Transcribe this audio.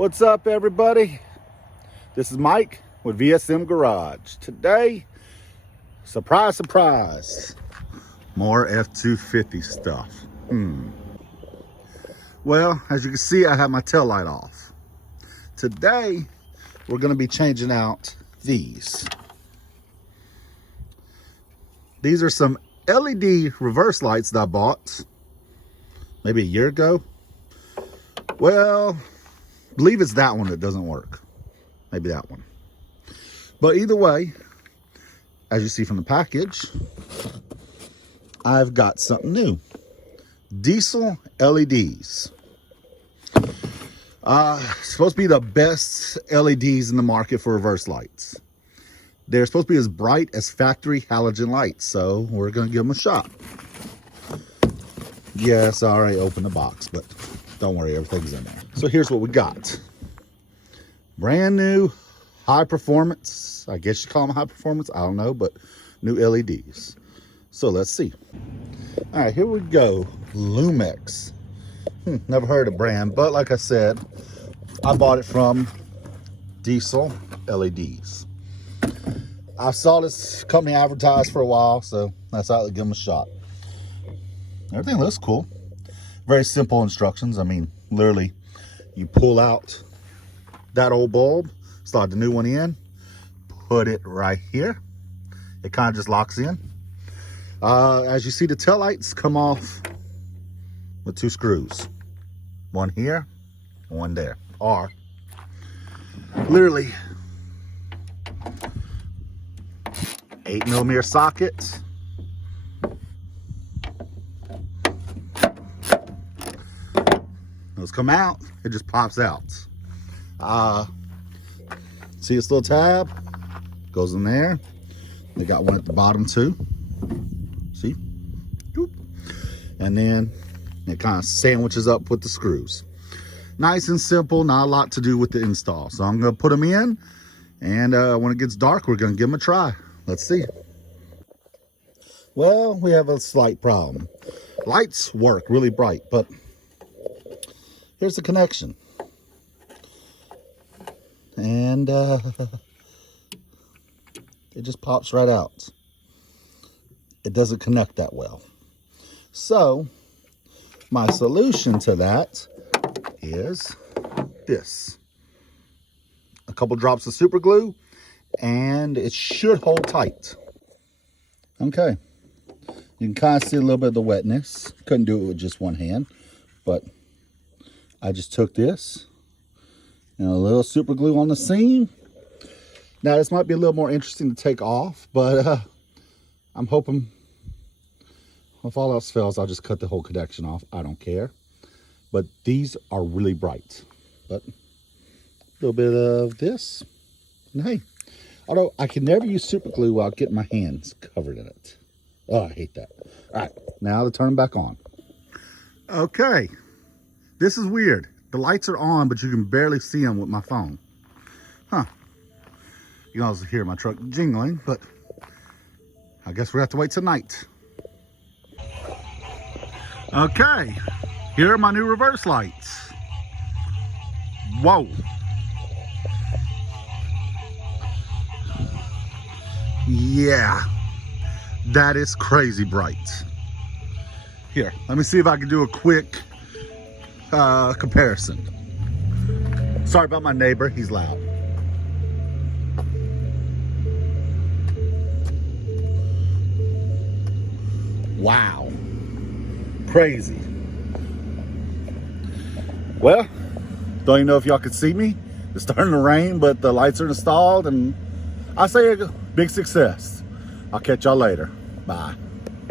What's up, everybody? This is Mike with VSM Garage. Today, surprise, surprise, more F-250 stuff. Well, as you can see, I have my tail light off. Today, we're going to be changing out these. These are some LED reverse lights that I bought maybe a year ago. Well, I believe it's that one that doesn't work. Maybe that one. But either way, as you see from the package, I've got something new. Diesel LEDs. Supposed to be the best LEDs in the market for reverse lights. They're supposed to be as bright as factory halogen lights, so we're going to give them a shot. Yes, I already opened the box, but don't worry, everything's in there. So here's what we got. Brand new, high performance, I guess you call them high performance, I don't know, but new LEDs. So let's see. All right, here we go. Lumex. Never heard of brand, but like I said, I bought it from Diesel LEDs. I saw this company advertised for a while, so that's how I give them a shot. Everything looks cool. Very simple instructions. I mean, literally, you pull out that old bulb, slide the new one in, put it right here. It kind of just locks in. As you see, the tail lights come off with 2 screws. One here, one there. Or, literally, 8mm socket. Those come out, it just pops out. See this little tab? Goes in there. They got one at the bottom too. See? And then it kind of sandwiches up with the screws. Nice and simple, not a lot to do with the install. So I'm gonna put them in, and when it gets dark, we're gonna give them a try. Let's see. Well, we have a slight problem. Lights work really bright, but here's the connection. And it just pops right out. It doesn't connect that well. So my solution to that is this. A couple drops of super glue, and it should hold tight. Okay. You can kind of see a little bit of the wetness. Couldn't do it with just one hand, but I just took this and a little super glue on the seam. Now this might be a little more interesting to take off, but I'm hoping if all else fails, I'll just cut the whole connection off. I don't care. But these are really bright. But a little bit of this. And hey, although I can never use super glue without getting my hands covered in it. Oh, I hate that. All right, now to turn them back on. Okay, this is weird. The lights are on, but you can barely see them with my phone. Huh. You can also hear my truck jingling, but I guess we have to wait tonight. Okay, here are my new reverse lights. Whoa. Yeah, that is crazy bright. Here, let me see if I can do a quick comparison. Sorry about my neighbor, he's loud. Wow, crazy. Well, don't even know if y'all can see me. It's starting to rain, but the lights are installed, and I say a big success. I'll catch y'all later. Bye.